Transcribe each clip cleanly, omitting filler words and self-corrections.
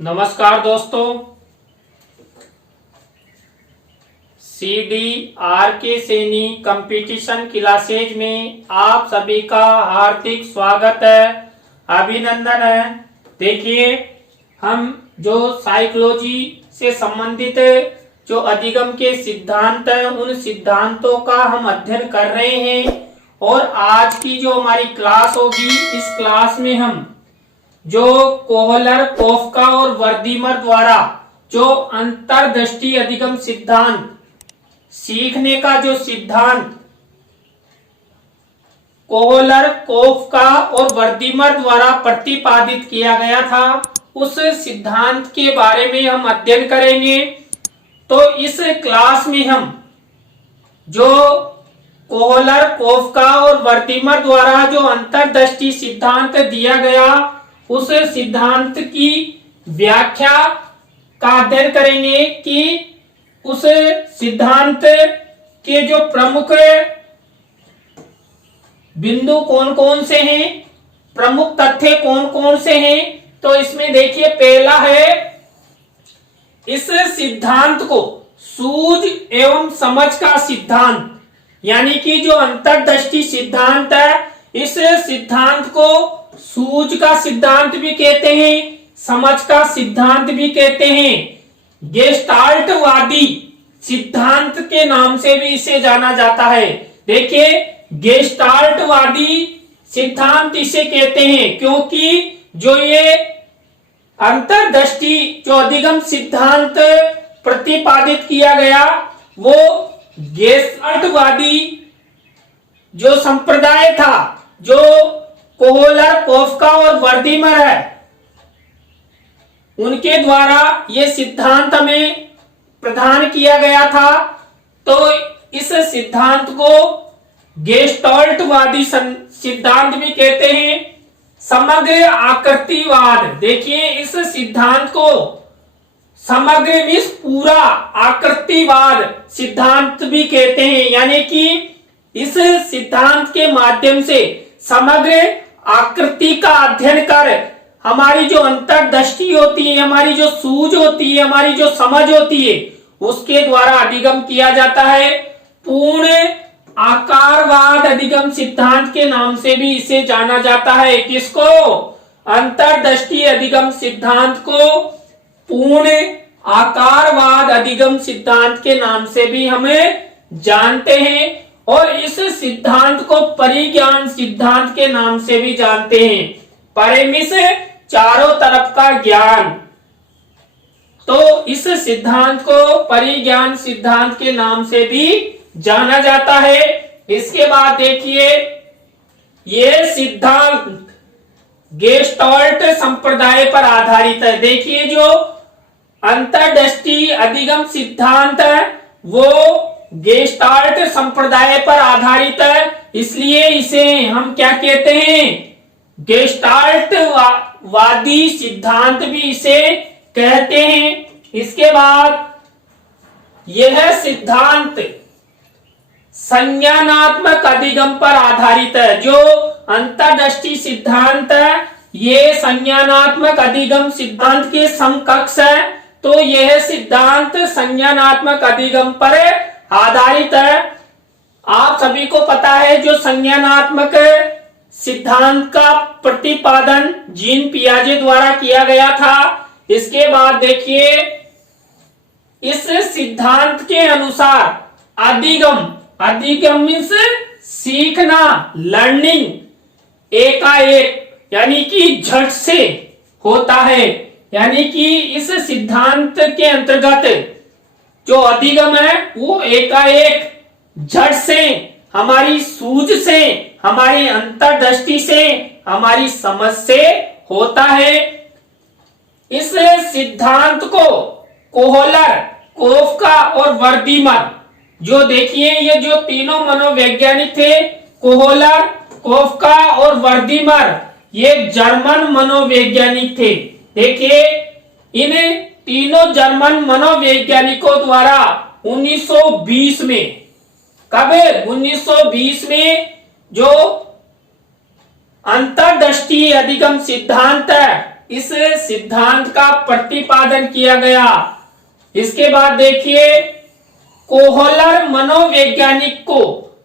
नमस्कार दोस्तों, CDRK Saini competition classes में आप सभी का हार्दिक स्वागत है, अभिनंदन है। देखिए, हम जो साइकोलॉजी से संबंधित जो अधिगम के सिद्धांत है, उन सिद्धांतों का हम अध्ययन कर रहे हैं। और आज की जो हमारी क्लास होगी, इस क्लास में हम जो कोहलर, कोफका और वर्दीमर द्वारा जो अंतर्दृष्टि अधिगम सिद्धांत सीखने का जो सिद्धांत कोहलर, कोफका और वर्दीमर द्वारा प्रतिपादित किया गया था, उस सिद्धांत के बारे में हम अध्ययन करेंगे। तो इस क्लास में हम जो कोहलर, कोफका और वर्दीमर द्वारा जो अंतर्दृष्टि सिद्धांत दिया गया, उस सिद्धांत की व्याख्या का अध्ययन करेंगे कि उस सिद्धांत के जो प्रमुख बिंदु कौन कौन से हैं, प्रमुख तथ्य कौन कौन से हैं। तो इसमें देखिए, पहला है, इस सिद्धांत को सूझ एवं समझ का सिद्धांत, यानी कि जो अंतर्दृष्टि सिद्धांत है, इस सिद्धांत को सूझ का सिद्धांत भी कहते हैं, समझ का सिद्धांत भी कहते हैं। गेस्टाल्टवादी सिद्धांत के नाम से भी इसे जाना जाता है। देखिए, गेस्टाल्टवादी सिद्धांत इसे कहते हैं क्योंकि जो ये अंतर्दृष्टि जो अधिगम सिद्धांत प्रतिपादित किया गया, वो गेस्टाल्टवादी जो संप्रदाय था, जो कोहलर, कोफका और वर्दीमर है, उनके द्वारा ये सिद्धांत हमें प्रदान किया गया था। तो इस सिद्धांत को गेस्टाल्टवादी सिद्धांत भी कहते हैं। समग्र आकृतिवाद, देखिए, इस सिद्धांत को समग्र मीन्स पूरा आकृतिवाद सिद्धांत भी कहते हैं, यानी कि इस सिद्धांत के माध्यम से समग्र आकृति का अध्ययन कर हमारी जो अंतर्दृष्टि होती है, हमारी जो सूझ होती है, हमारी जो समझ होती है, उसके द्वारा अधिगम किया जाता है। पूर्ण आकारवाद अधिगम सिद्धांत के नाम से भी इसे जाना जाता है। किसको? अंतर्दृष्टि अधिगम सिद्धांत को पूर्ण आकारवाद अधिगम सिद्धांत के नाम से भी हमें जानते हैं। और इस सिद्धांत को परिज्ञान सिद्धांत के नाम से भी जानते हैं। परिमित चारों तरफ का ज्ञान, तो इस सिद्धांत को परिज्ञान सिद्धांत के नाम से भी जाना जाता है। इसके बाद देखिए, ये सिद्धांत गेस्टाल्ट संप्रदाय पर आधारित है। देखिए, जो अंतर्दृष्टि अधिगम सिद्धांत है, वो गेस्टाल्ट संप्रदाय पर आधारित है, इसलिए इसे हम क्या कहते हैं? गेस्टाल्ट वादी सिद्धांत भी इसे कहते हैं। इसके बाद यह सिद्धांत संज्ञानात्मक अधिगम पर आधारित है। जो अंतर्दृष्टि सिद्धांत है, ये संज्ञानात्मक अधिगम सिद्धांत के समकक्ष है। तो यह सिद्धांत संज्ञानात्मक अधिगम पर आधारित है। आप सभी को पता है, जो संज्ञानात्मक सिद्धांत का प्रतिपादन जीन पियाजे द्वारा किया गया था। इसके बाद देखिए, इस सिद्धांत के अनुसार अधिगम मीन्स सीखना, लर्निंग, एकाएक यानी कि झट से होता है। यानी कि इस सिद्धांत के अंतर्गत जो अधिगम है, वो एकाएक झट से, हमारी सूझ से, हमारी अंतर्दृष्टि से, हमारी समझ से होता है। इस सिद्धांत को कोहलर, कोफका और वर्दीमर, जो देखिए, ये जो तीनों मनोवैज्ञानिक थे, कोहलर, कोफका और वर्दीमर, ये जर्मन मनोवैज्ञानिक थे। देखिए, इन तीनों जर्मन मनोवैज्ञानिकों द्वारा 1920 में, कब? 1920 में जो अंतर्दृष्टि अधिगम सिद्धांत है, इस सिद्धांत का प्रतिपादन किया गया। इसके बाद देखिए, कोहलर मनोवैज्ञानिक को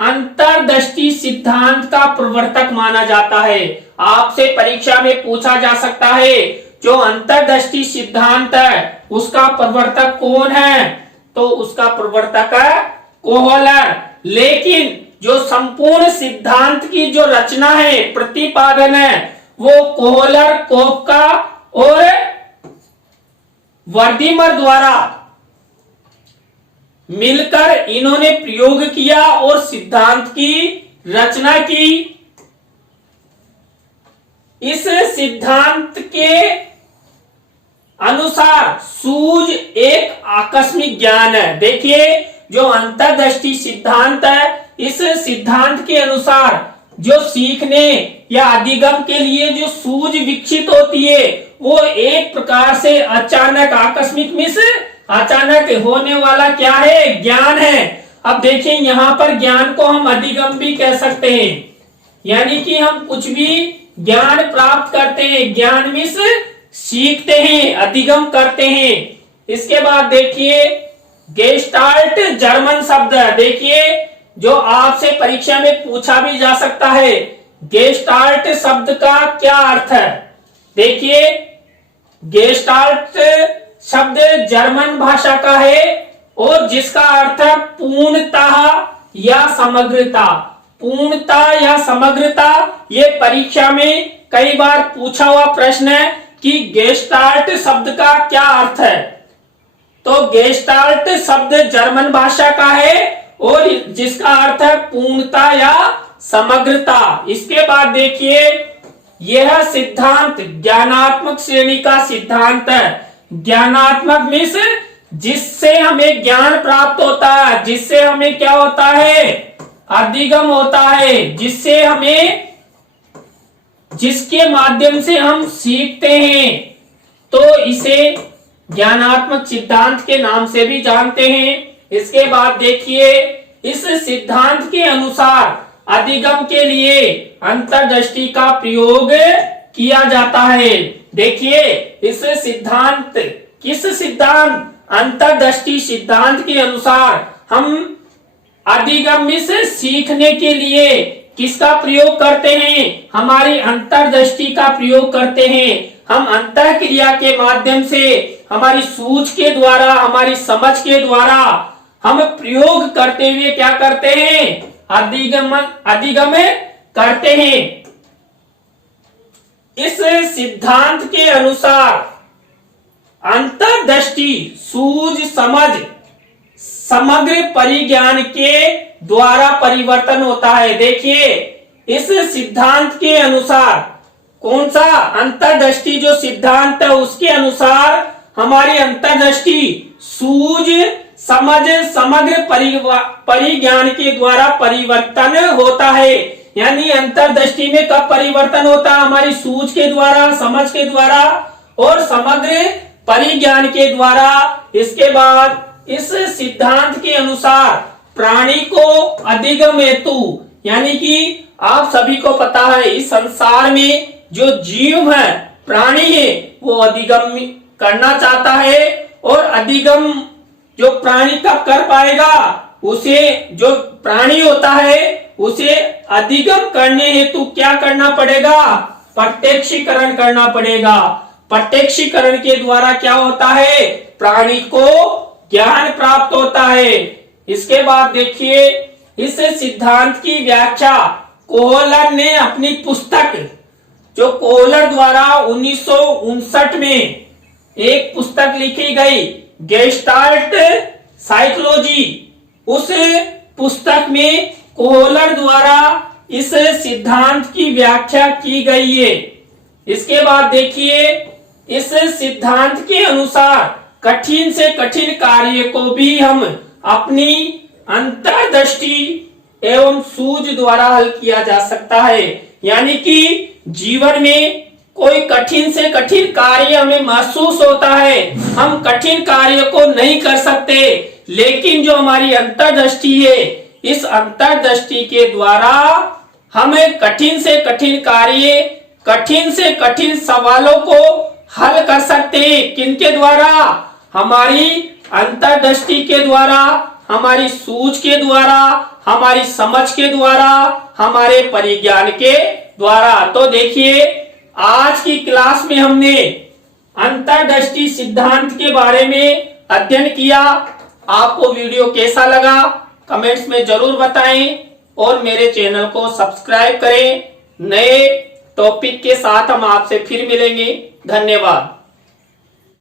अंतर्दृष्टि सिद्धांत का प्रवर्तक माना जाता है। आपसे परीक्षा में पूछा जा सकता है जो अंतर्दृष्टि सिद्धांत है उसका प्रवर्तक कौन है, तो उसका प्रवर्तक है कोहलर। लेकिन जो संपूर्ण सिद्धांत की जो रचना है, प्रतिपादन है, वो कोहलर, कोपका और वर्दीमर द्वारा मिलकर इन्होंने प्रयोग किया और सिद्धांत की रचना की। इस सिद्धांत के अनुसार सूझ एक आकस्मिक ज्ञान है। देखिए, जो अंतर्दृष्टि सिद्धांत है, इस सिद्धांत के अनुसार जो सीखने या अधिगम के लिए जो सूझ विकसित होती है वो एक प्रकार से अचानक, आकस्मिक मिस अचानक होने वाला क्या है, ज्ञान है। अब देखिए, यहाँ पर ज्ञान को हम अधिगम भी कह सकते हैं, यानी कि हम कुछ भी ज्ञान प्राप्त करते हैं, ज्ञान मिस सीखते हैं, अधिगम करते हैं। इसके बाद देखिए, गेस्टाल्ट जर्मन शब्द है। देखिए, जो आपसे परीक्षा में पूछा भी जा सकता है, गेस्टाल्ट शब्द का क्या अर्थ है। देखिए, गेस्टाल्ट शब्द जर्मन भाषा का है और जिसका अर्थ है पूर्णता या समग्रता। पूर्णता या समग्रता, ये परीक्षा में कई बार पूछा हुआ प्रश्न है कि गेस्टाल्ट शब्द का क्या अर्थ है। तो गेस्टाल्ट शब्द जर्मन भाषा का है और जिसका अर्थ है पूर्णता या समग्रता। इसके बाद देखिए, यह सिद्धांत ज्ञानात्मक श्रेणी का सिद्धांत है। ज्ञानात्मक मीन्स जिससे हमें ज्ञान प्राप्त होता है, जिससे हमें क्या होता है, अधिगम होता है, जिससे हमें, जिसके माध्यम से हम सीखते हैं, तो इसे ज्ञानात्मक सिद्धांत के नाम से भी जानते हैं। इसके बाद देखिए, इस सिद्धांत के अनुसार अधिगम के लिए अंतर्दृष्टि का प्रयोग किया जाता है। देखिए, इस सिद्धांत, किस सिद्धांत, अंतर्दृष्टि सिद्धांत के अनुसार हम अधिगम से सीखने के लिए किसका प्रयोग करते हैं, हमारी अंतर्दृष्टि का प्रयोग करते हैं। हम अंतः क्रिया के माध्यम से, हमारी सूझ के द्वारा, हमारी समझ के द्वारा हम प्रयोग करते हुए क्या करते हैं, अधिगम करते हैं। इस सिद्धांत के अनुसार अंतर्दृष्टि, सूझ, समझ, समग्र परिज्ञान के द्वारा परिवर्तन होता है। देखिए, इस सिद्धांत के अनुसार कौन सा, अंतर्दृष्टि जो सिद्धांत है उसके अनुसार हमारी अंतर्दृष्टि सूझ, समझ, समग्र परिज्ञान के द्वारा परिवर्तन होता है। यानी अंतर्दृष्टि में कब परिवर्तन होता है, हमारी सूझ के द्वारा, समझ के द्वारा और समग्र परिज्ञान के द्वारा। इसके बाद इस सिद्धांत के अनुसार प्राणी को अधिगम हेतु, यानी कि आप सभी को पता है इस संसार में जो जीव है, प्राणी है, वो अधिगम करना चाहता है और अधिगम जो प्राणी तब कर पाएगा, उसे, जो प्राणी होता है उसे अधिगम करने हेतु क्या करना पड़ेगा, प्रत्यक्षीकरण करना पड़ेगा। प्रत्यक्षीकरण के द्वारा क्या होता है, प्राणी को ज्ञान प्राप्त होता है। इसके बाद देखिए, इस सिद्धांत की व्याख्या कोहलर ने अपनी पुस्तक, जो कोहलर द्वारा 1959 में एक पुस्तक लिखी गई, गेस्टाल्ट साइकोलॉजी, उस पुस्तक में कोहलर द्वारा इस सिद्धांत की व्याख्या की गई है। इसके बाद देखिए, इस सिद्धांत के अनुसार कठिन से कठिन कार्य को भी हम अपनी अंतर्दृष्टि एवं सूझ द्वारा हल किया जा सकता है। यानी कि जीवन में कोई कठिन से कठिन कार्य हमें महसूस होता है, हम कठिन कार्य को नहीं कर सकते, लेकिन जो हमारी अंतर्दृष्टि है, इस अंतर्दृष्टि के द्वारा हमें कठिन से कठिन कार्य कठिन से कठिन सवालों को हल कर सकते हैं। किनके द्वारा? हमारी अंतर्दृष्टि के द्वारा, हमारी सूझ के द्वारा, हमारी समझ के द्वारा, हमारे परिज्ञान के द्वारा। तो देखिए, आज की क्लास में हमने अंतर्दृष्टि सिद्धांत के बारे में अध्ययन किया। आपको वीडियो कैसा लगा कमेंट्स में जरूर बताएं और मेरे चैनल को सब्सक्राइब करें। नए टॉपिक के साथ हम आपसे फिर मिलेंगे। धन्यवाद।